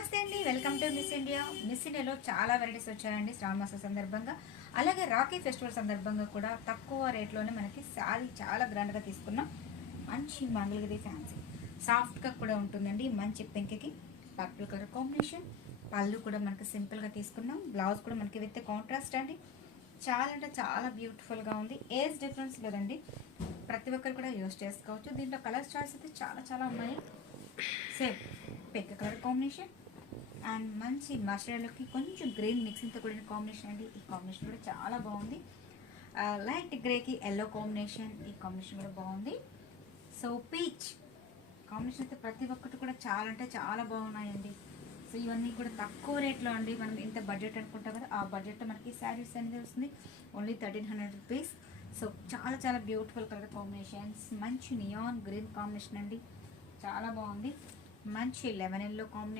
నమస్తే అండి, welcome to miss India. Miss ఇండియాలో చాలా వెరైటీస్ వచ్చాయండి శ్రావణ మాసం సందర్భంగా. అలాగే రాఖీ ఫెస్టివల్ సందర్భంగా కూడా తక్కువ రేట్లోనే మనకి శారీ చాలా గ్రాండ్గా తీసుకున్నాం. మంచి మంగళగిరి ఫ్యాన్సీ సాఫ్ట్గా కూడా ఉంటుందండి. మంచి పింక్కి పర్పుల్ కలర్ కాంబినేషన్. పళ్ళు కూడా మనకి సింపుల్గా తీసుకున్నాం. బ్లౌజ్ కూడా మనకి విత్ కాంట్రాస్ట్ అండి. చాలా అంటే చాలా బ్యూటిఫుల్గా ఉంది. ఏజ్ డిఫరెన్స్ లేదండి, ప్రతి ఒక్కరు కూడా యూస్ చేసుకోవచ్చు. దీంట్లో కలర్ చార్ట్స్ అయితే చాలా చాలా ఉన్నాయి. Same pink colour combination and మంచి మస్టర్డ్లోకి కొంచెం గ్రీన్ మిక్సింగ్తో కూడిన కాంబినేషన్ అండి. ఈ కాంబినేషన్ కూడా చాలా బాగుంది. లైట్ గ్రేకి ఎల్లో కాంబినేషన్, ఈ కాంబినేషన్ కూడా బాగుంది. సో పీచ్ కాంబినేషన్ అయితే ప్రతి ఒక్కటి కూడా చాలా అంటే చాలా బాగున్నాయండి. సో ఇవన్నీ కూడా తక్కువ రేట్లో అండి. మనం ఇంత బడ్జెట్ అనుకుంటాం కదా, ఆ బడ్జెట్లో మనకి శారీస్ అనేది వస్తుంది ఓన్లీ 1300 రూపీస్. సో చాలా చాలా బ్యూటిఫుల్ కలర్ కాంబినేషన్స్, మంచి నియాన్ గ్రీన్ కాంబినేషన్ అండి, చాలా బాగుంది. మంచి లెమన్ ఎల్లో కాంబినేషన్.